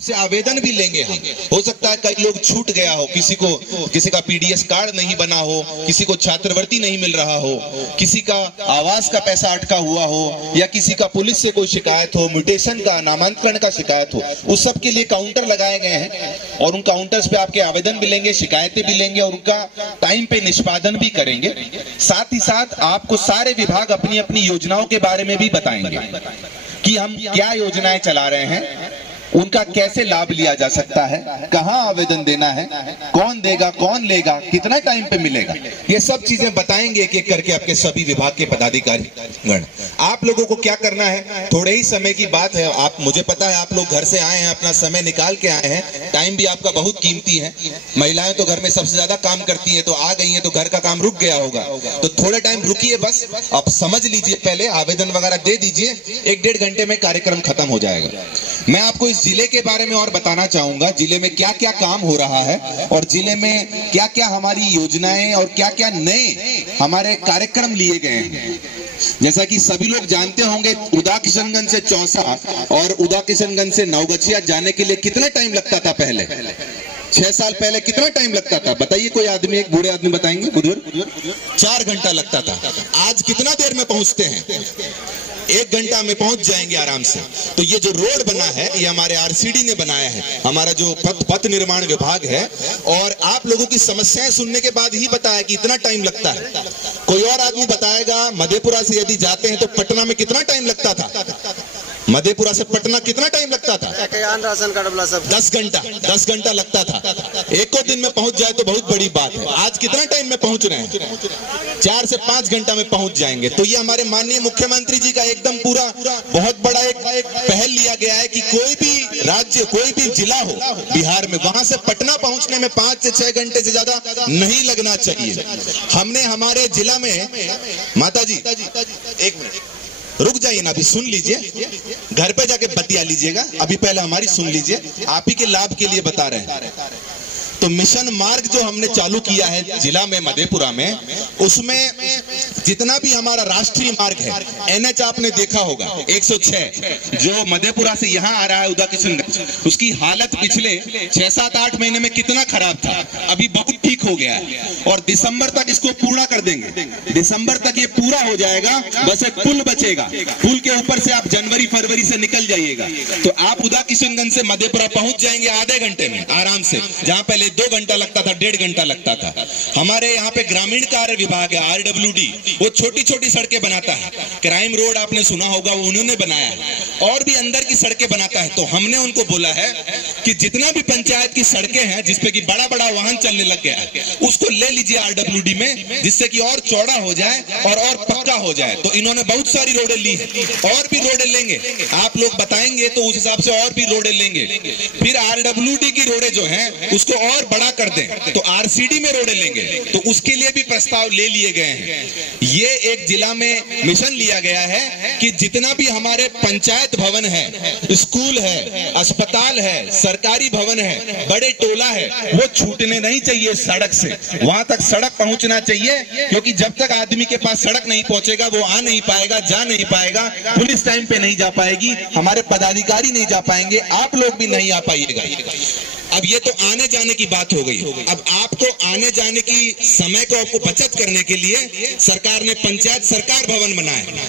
से आवेदन भी लेंगे हम। हो सकता है कई लोग छूट गया हो, किसी का पीडीएस कार्ड नहीं बना हो, किसी को छात्रवृत्ति नहीं मिल रहा हो, किसी का आवास का पैसा अटका हुआ हो, या किसी का पुलिस से कोई शिकायत हो, म्यूटेशन का, नामांतरण का शिकायत हो। उस सब के लिए काउंटर लगाए गए हैं और उन काउंटर्स पे आपके आवेदन भी लेंगे, शिकायतें भी लेंगे और उनका टाइम पे निष्पादन भी करेंगे। साथ ही साथ आपको सारे विभाग अपनी अपनी योजनाओं के बारे में भी बताएंगे कि हम क्या योजनाएं चला रहे हैं, उनका कैसे लाभ लिया जा सकता है, कहां आवेदन देना है, कौन देगा, कौन लेगा, कितना टाइम पे मिलेगा, ये सब चीजें बताएंगे एक एक करके आपके सभी विभाग के पदाधिकारी गण। आप लोगों को क्या करना है, थोड़े ही समय की बात है। आप, मुझे पता है आप लोग घर से आए हैं, अपना समय निकाल के आए हैं, टाइम भी आपका बहुत कीमती है। महिलाएं तो घर में सबसे ज्यादा काम करती है, तो आ गई है तो घर का काम रुक गया होगा, तो थोड़े टाइम रुकिए, बस आप समझ लीजिए, पहले आवेदन वगैरह दे दीजिए, 1-1.5 घंटे में कार्यक्रम खत्म हो जाएगा। मैं आपको इस जिले के बारे में और बताना चाहूंगा, जिले में क्या क्या काम हो रहा है और जिले में क्या क्या हमारी योजनाएं और क्या क्या नए हमारे कार्यक्रम लिए गए हैं। जैसा कि सभी लोग जानते होंगे, उदा किशनगंज से चौसा और उदा किशनगंज से नवगछिया जाने के लिए कितना टाइम लगता था पहले? 6 साल पहले कितना टाइम लगता था बताइए? कोई आदमी, एक बूढ़े आदमी बताएंगे? 4 घंटा लगता था। आज कितना देर में पहुंचते हैं? 1 घंटा में पहुंच जाएंगे आराम से। तो ये जो रोड बना है, ये हमारे आरसीडी ने बनाया है, हमारा जो पथ निर्माण विभाग है। और आप लोगों की समस्याएं सुनने के बाद ही बताया कि इतना टाइम लगता है। कोई और आदमी बताएगा, मधेपुरा से यदि जाते हैं तो पटना में कितना टाइम लगता था? मधेपुरा से पटना कितना टाइम लगता था? राशन कार्ड वाला सब 10 घंटा लगता था। एक दिन में पहुंच जाए तो बहुत बड़ी बात है। आज कितना टाइम में पहुंच रहे हैं? 4 से 5 घंटा में पहुंच जाएंगे। तो ये हमारे माननीय मुख्यमंत्री जी का एकदम पूरा बहुत बड़ा एक पहल लिया गया है कि कोई भी राज्य, कोई भी जिला हो बिहार में, वहां से पटना पहुंचने में 5 से 6 घंटे से ज्यादा नहीं लगना चाहिए। हमने हमारे जिला में, माता जी 1 मिनट रुक जाइए ना, अभी सुन लीजिए, घर पे जाके बतिया लीजिएगा, अभी पहले हमारी सुन लीजिए, आप ही के लाभ के लिए बता रहे हैं। तो मिशन मार्ग जो हमने चालू किया है जिला में, मधेपुरा में, उसमें जितना भी हमारा राष्ट्रीय मार्ग है, एनएच आपने देखा होगा 106 जो मधेपुरा से यहाँ आ रहा है उदा किशनगंज, उसकी हालत पिछले 6-7-8 महीने में कितना खराब था, अभी बहुत ठीक हो गया है और दिसंबर तक इसको पूरा कर देंगे। दिसंबर तक ये पूरा हो जाएगा, बस एक पुल बचेगा, पुल के ऊपर से आप जनवरी-फरवरी से निकल जाइएगा तो आप उदा किशनगंज से मधेपुरा पहुंच जाएंगे आधे घंटे में आराम से। जहां पहले 2 घंटा लगता था, 1.5 घंटा लगता था। हमारे यहाँ पे ग्रामीण कार्य विभाग है, RWD, वो छोटी छोटी सड़कें बनाता है। क्राइम रोड आपने सुना होगा, वो उन्होंने बनाया है और भी अंदर की सड़कें बनाता है। तो हमने उनको बोला है कि जितना भी पंचायत की सड़कें हैं जिसपे कि बड़ा बड़ा वाहन चलने लग गया है, उसको ले लीजिए RWD में, जिससे कि और चौड़ा हो जाए और पक्का हो जाए। तो इन्होंने बहुत सारी रोडें ली है और भी रोडें लेंगे, आप लोग बताएंगे तो उस हिसाब से और भी रोडें लेंगे। फिर RWD की रोडें जो है उसको और बड़ा कर दें तो RCD में रोडें लेंगे, तो उसके लिए भी प्रस्ताव ले लिए गए हैं। ये एक जिला में मिशन लिया गया है कि जितना भी हमारे पंचायत भवन है, स्कूल है, अस्पताल है, सरकारी भवन है, बड़े टोला है, वो छूटने नहीं चाहिए सड़क से, वहां तक सड़क पहुंचना चाहिए। क्योंकि जब तक आदमी के पास सड़क नहीं पहुंचेगा वो आ नहीं पाएगा, जा नहीं पाएगा, पुलिस टाइम पे नहीं जा पाएगी, हमारे पदाधिकारी नहीं जा पाएंगे, आप लोग भी नहीं आ पाइएगा। अब ये तो आने जाने की बात हो गई। अब आपको आने जाने की समय को आपको बचत करने के लिए सरकार ने पंचायत सरकार भवन बनाए हैं।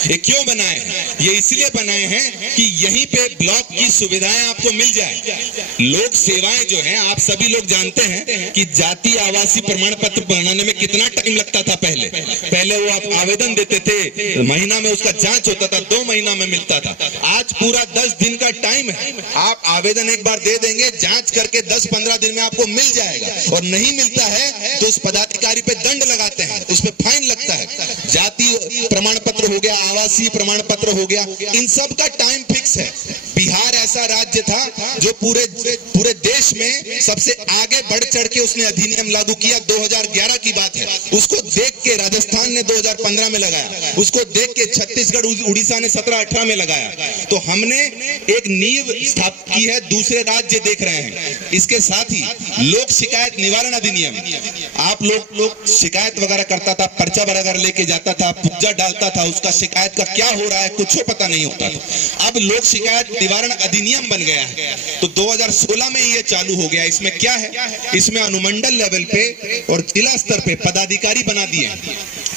ये क्यों बनाए हैं? ये इसलिए बनाए हैं कि यहीं पे ब्लॉक की सुविधाएं आपको मिल जाए। लोक सेवाएं जो हैं, आप सभी लोग जानते हैं कि जाति आवासीय प्रमाण पत्र बनाने में कितना टाइम लगता था पहले वो आप आवेदन देते थे, महीना में उसका जांच होता था, 2 महीना में मिलता था। आज पूरा 10 दिन का टाइम है, आप आवेदन एक बार दे देंगे, जांच करके 10-15 दिन में आपको मिल जाएगा। और नहीं मिलता है तो उस पदाधिकारी पे दंड लगाते हैं, उस पे फाइन लगता है। जाति प्रमाण पत्र हो गया, आवासीय प्रमाण पत्र हो गया, इन सब का टाइम फिक्स है। बिहार ऐसा राज्य था जो पूरे देश में सबसे आगे बढ़ चढ़ के उसने अधिनियम लागू किया। 2011 की बात है, उसको देख के राजस्थान ने 2015 में लगाया, उसको देख के छत्तीसगढ़, उड़ीसा ने 17-18 में लगाया। तो हमने एक नींव स्थापित की है, दूसरे राज्य देख रहे हैं। इसके साथ ही लोक शिकायत निवारण अधिनियम, आप लोग शिकायत वगैरह करता था, पर्चा वगैरह लेके जाता था, पुर्जा डालता था, उसका शिकायत का क्या हो रहा है कुछ पता नहीं होता था। अब लोक शिकायत निवारण अधिनियम बन गया है। तो 2016 में ये चालू हो गया। इसमें क्या है, इसमें अनुमंडल लेवल पे और जिला स्तर पे पदाधिकारी बना दिए।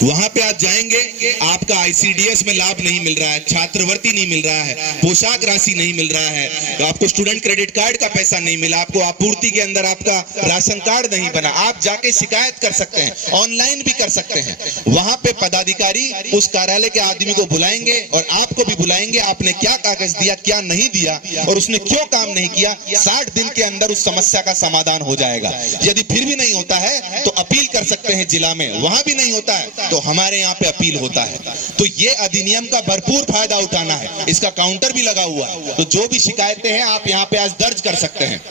वहां पे आप जाएंगे, आपका आईसीडीएस में लाभ नहीं मिल रहा है, छात्रवृत्ति नहीं मिल रहा है, पोशाक राशि नहीं मिल रहा है, तो आपको स्टूडेंट क्रेडिट कार्ड का पैसा नहीं मिला, आपको आपूर्ति के अंदर आपका राशन कार्ड नहीं बना, आप जाके शिकायत कर सकते हैं, ऑनलाइन भी कर सकते हैं। वहां पे पदाधिकारी उस कार्यालय के आदमी को बुलाएंगे और आपको भी बुलाएंगे, आपने क्या कागज दिया, क्या नहीं दिया और उसने क्यों काम नहीं किया। 60 दिन के अंदर उस समस्या का समाधान हो जाएगा। यदि फिर भी नहीं होता है तो अपील कर सकते हैं जिला में, वहां भी नहीं होता है तो हमारे यहाँ पे अपील होता है। तो ये अधिनियम का भरपूर फायदा उठाना है। इसका काउंटर भी लगा हुआ है, तो जो भी शिकायतें हैं आप यहाँ पे आज दर्ज कर सकते हैं।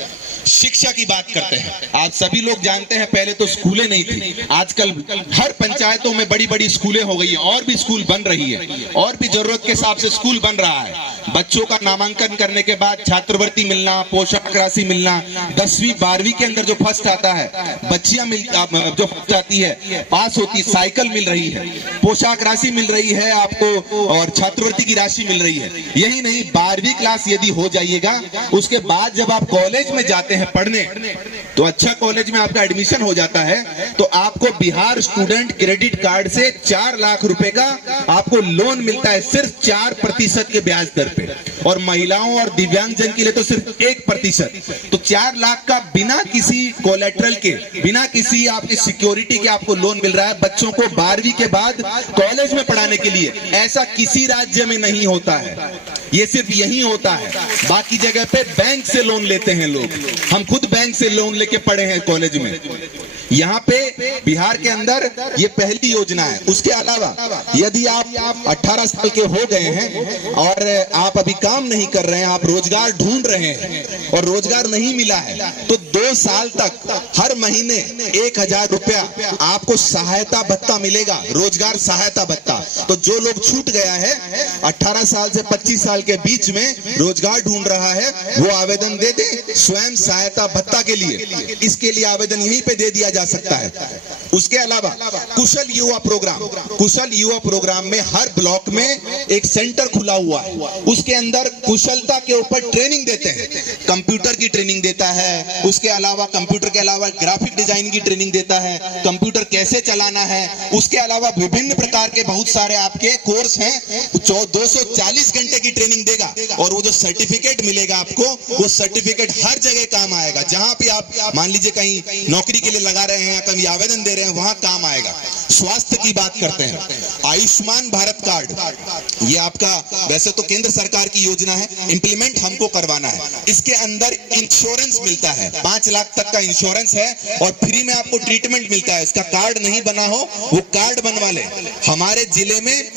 शिक्षा की बात करते हैं। आज सभी लोग जानते हैं पहले तो स्कूलें नहीं थी, आजकल हर पंचायतों में बड़ी बड़ी स्कूलें हो गई हैं और भी स्कूल बन रही है और भी जरूरत के हिसाब से स्कूल बन रहा है। बच्चों का नामांकन करने के बाद छात्रवृत्ति मिलना, पोशाक राशि मिलना, 10वीं 12वीं के अंदर जो फर्स्ट आता है, बच्चियां जो फर्स्ट आती है, पास होती, साइकिल मिल रही है, पोशाक राशि मिल रही है आपको और छात्रवृत्ति की राशि मिल रही है। यही नहीं, 12वीं क्लास यदि हो जाइएगा, उसके बाद जब आप कॉलेज में जाते हैं पढ़ने, तो अच्छा कॉलेज में आपका एडमिशन हो जाता है तो आपको बिहार स्टूडेंट क्रेडिट कार्ड से 4 लाख रुपए का आपको लोन मिलता है, सिर्फ 4% के ब्याज दर पे, और महिलाओं और दिव्यांगजन के लिए तो सिर्फ 1%। तो 4 लाख का बिना किसी कोलेट्रल के, बिना किसी आपकी सिक्योरिटी के आपको लोन मिल रहा है बच्चों को 12वीं के बाद कॉलेज में पढ़ाने के लिए। ऐसा किसी राज्य में नहीं होता है, ये सिर्फ यही होता है। बाकी जगह पे बैंक से लोन लेते हैं लोग, हम खुद बैंक से लोन लेके पढ़े हैं कॉलेज में। यहाँ पे बिहार के अंदर ये पहली योजना है। उसके अलावा यदि आप 18 साल के हो गए हैं और आप अभी काम नहीं कर रहे हैं, आप रोजगार ढूंढ रहे हैं और रोजगार नहीं मिला है, तो 2 साल तक हर महीने 1000 रुपया आपको सहायता भत्ता मिलेगा, रोजगार सहायता भत्ता। तो जो लोग छूट गया है 18 साल से 25 साल के बीच में रोजगार ढूंढ रहा है, वो आवेदन दे दे स्वयं सहायता भत्ता के लिए। इसके लिए आवेदन यहीं पे दे दिया जा सकता है। उसके अलावा कुशल युवा प्रोग्राम, कुशल युवा प्रोग्राम में हर ब्लॉक में एक सेंटर खुला हुआ है, उसके अंदर कुशलता के ऊपर ट्रेनिंग देते हैं। कंप्यूटर की ट्रेनिंग देता है, उसके अलावा कंप्यूटर के अलावा ग्राफिक डिजाइन की ट्रेनिंग देता है, कंप्यूटर कैसे चलाना है, उसके अलावा विभिन्न प्रकार के बहुत सारे आपके कोर्स हैं। 240 घंटे की ट्रेनिंग देगा और वो जो सर्टिफिकेट मिलेगा आपको, वो सर्टिफिकेट हर जगह काम आएगा। जहां भी आप मान लीजिए कहीं नौकरी के लिए लगा रहे हैं या कभी आवेदन दे रहे हैं, वहां काम आएगा। स्वास्थ्य की बात करते हैं, आयुष्मान भारत कार्ड, ये आपका वैसे तो केंद्र सरकार की योजना है, इंप्लीमेंट हमको करवाना है। इसके अंदर इंश्योरेंस मिलता है, 5 लाख तक का इंश्योरेंस है और फ्री में आपको ट्रीटमेंट मिलता है। इसका कार्ड नहीं बना हो वो कार्ड बनवा ले। हमारे जिले में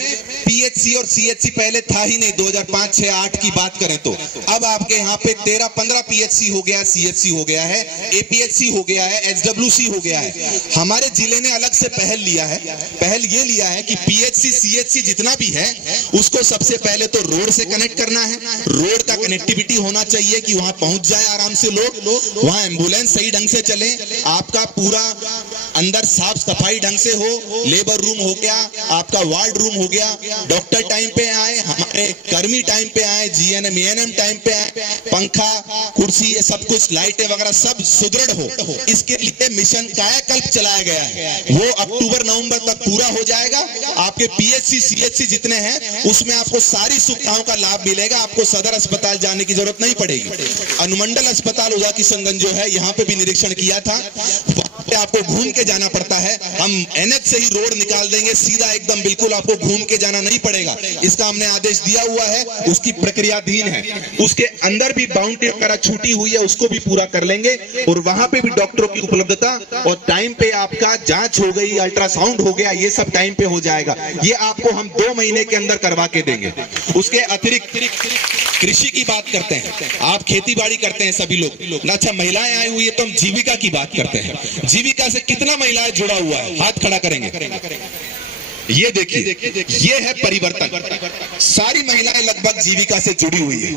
पीएचसी और सीएचसी पहले था ही नहीं, 2005, 6, 8 की बात करें तो। अब आपके यहाँ पे 13-15 पीएचसी हो गया, सीएचसी हो गया है, एपीएचसी हो गया है, एचडब्ल्यूसी हो गया है। हमारे जिले ने अलग से पहल लिया है, पहल ये लिया है कि पीएचसी सीएचसी जितना भी है उसको सबसे पहले तो रोड से कनेक्ट करना है। रोड का कनेक्टिविटी होना चाहिए कि वहां पहुंच जाए आराम से लोग, वहां एम्बुलेंस सही ढंग से चले, आपका पूरा अंदर साफ सफाई ढंग से हो, लेबर रूम हो गया, आपका वार्ड रूम हो गया, डॉक्टर टाइम पे आए, हमारे कर्मी टाइम पे आए, जीएनएम एएनएम टाइम पे आए, पंखा कुर्सी ये सब कुछ लाइटें वगैरह सब सुदृढ़ हो। इसके लिए मिशन कायाकल्प चलाया गया है, वो अक्टूबर-नवंबर तक पूरा हो जाएगा। आपके पीएचसी सीएचसी जितने हैं उसमें आपको सारी सुविधाओं का लाभ मिलेगा, आपको सदर अस्पताल जाने की जरूरत नहीं पड़ेगी। अनुमंडल अस्पताल उजा किशनगंज जो है, यहाँ पे भी निरीक्षण किया था, वहां पे आपको घूम के जाना पड़ता है। हम एनएच से ही रोड निकाल देंगे सीधा एकदम, बिल्कुल आपको घूम के जाना नहीं पड़ेगा। इसका हमने आदेश दिया हुआ है, उसकी प्रक्रियाधीन है। उसके अंदर भी बाउंड्री वगैरह छूटी हुई है, उसको भी पूरा कर लेंगे और वहां पे भी डॉक्टरों की उपलब्धता और टाइम पे आपका जांच हो गई, अल्ट्रासाउंड हो गया, ये सब टाइम पे हो जाएगा। ये आपको हम 2 महीने के अंदर करवा के देंगे। उसके अतिरिक्त कृषि की बात करते हैं, आप खेती बाड़ी करते हैं सभी लोग ना। अच्छा, महिलाएं आई हुई है तो हम जीविका की बात करते हैं। जीविका से कितना महिलाएं जुड़ा हुआ है, हाथ खड़ा करेंगे। ये देखिए, ये है परिवर्तन। सारी महिलाएं लगभग जीविका से जुड़ी हुई है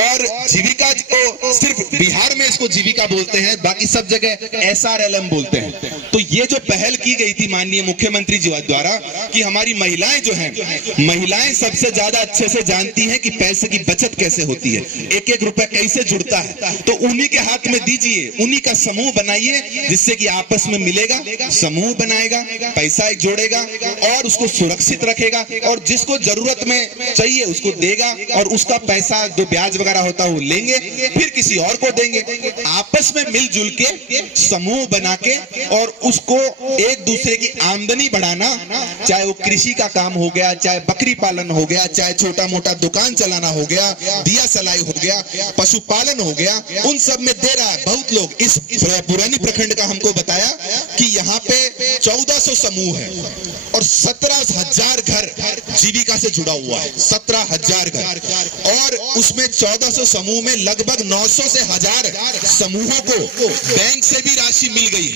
और जीविका को सिर्फ बिहार में इसको जीविका बोलते हैं, बाकी सब जगह SRLM बोलते हैं। तो ये जो पहल की गई थी माननीय मुख्यमंत्री जी द्वारा कि हमारी महिलाएं जो हैं, महिलाएं सबसे ज्यादा अच्छे से जानती हैं कि पैसे की बचत कैसे होती है, एक एक रुपए कैसे जुड़ता है, तो उन्हीं के हाथ में दीजिए, उन्हीं का समूह बनाइए, जिससे कि आपस में मिलेगा, समूह बनाएगा, पैसा एक जोड़ेगा और उसको सुरक्षित रखेगा और जिसको जरूरत में चाहिए उसको देगा और उसका पैसा जो ब्याज वगैरह होता है वो लेंगे, फिर किसी और को देंगे। आपस में मिलजुल के समूह बना के और उसको एक दूसरे की आमदनी बढ़ाना, चाहे वो कृषि का काम हो गया, चाहे बकरी पालन हो गया, चाहे छोटा मोटा दुकान चलाना हो गया, दिया सलाई हो गया, पशुपालन हो गया, उन सब में दे रहा है। बहुत लोग इस पुरानी प्रखंड का हमको बताया कि यहाँ पे 1400 समूह है और 17,000 घर जीविका से जुड़ा हुआ है, 17,000 घर, और उसमें 1400 समूह में लगभग 900 से 1000 समूहों को बैंक से भी राशि मिल गई।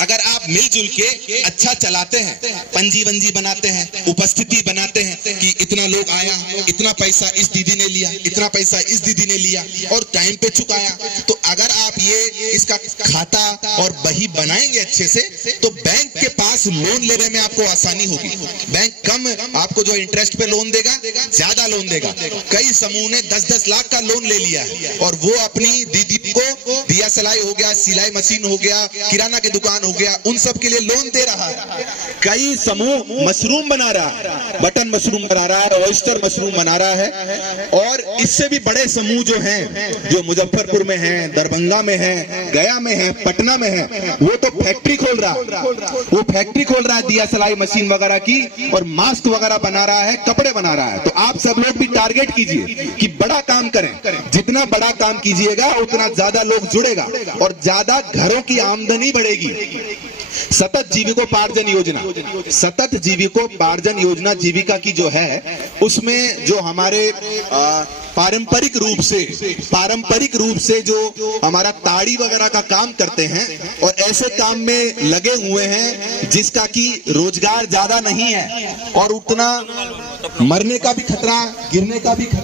अगर आप मिलजुल के अच्छा चलाते हैं, पंजी वंजी बनाते हैं, उपस्थिति बनाते हैं कि इतना लोग आया, इतना पैसा इस दीदी ने लिया, इतना पैसा इस दीदी ने लिया और टाइम पे चुकाया, तो अगर आप ये इसका खाता और बही बनाएंगे अच्छे से, तो बैंक के पास लोन लेने में आपको आसानी होगी। बैंक कम आपको जो इंटरेस्ट पे लोन देगा, ज्यादा लोन देगा। कई समूह ने 10-10 लाख का लोन ले लिया है और वो अपनी दीदी को दिया सलाई हो गया, सिलाई मशीन हो गया, किराना की दुकान हो गया, उन सब के लिए लोन दे रहा है। कई समूह मशरूम बना रहा है, बटन मशरूम बना रहा है, ऑयस्टर मशरूम बना रहा है, और इससे भी बड़े समूह जो हैं, जो मुजफ्फरपुर में हैं, दरभंगा में हैं, गया में हैं, पटना में हैं, वो तो फैक्ट्री खोल रहा है, वो फैक्ट्री खोल रहा है दिया सलाई मशीन वगैरह की, और मास्क वगैरह बना रहा है, कपड़े बना रहा है। तो आप सब लोग भी टारगेट कीजिए कि बड़ा काम करें, जितना बड़ा काम कीजिएगा उतना ज्यादा लोग जुड़ेगा और ज्यादा घरों की आमदनी बढ़ेगी। सतत जीविकोपार्जन योजना, सतत जीविकोपार्जन योजना जीविका की जो है, उसमें जो हमारे पारंपरिक रूप से जो हमारा ताड़ी वगैरह का काम करते हैं और ऐसे काम में लगे हुए हैं जिसका कि रोजगार ज्यादा नहीं है और उतना मरने का भी खतरा, गिरने का भी खतरा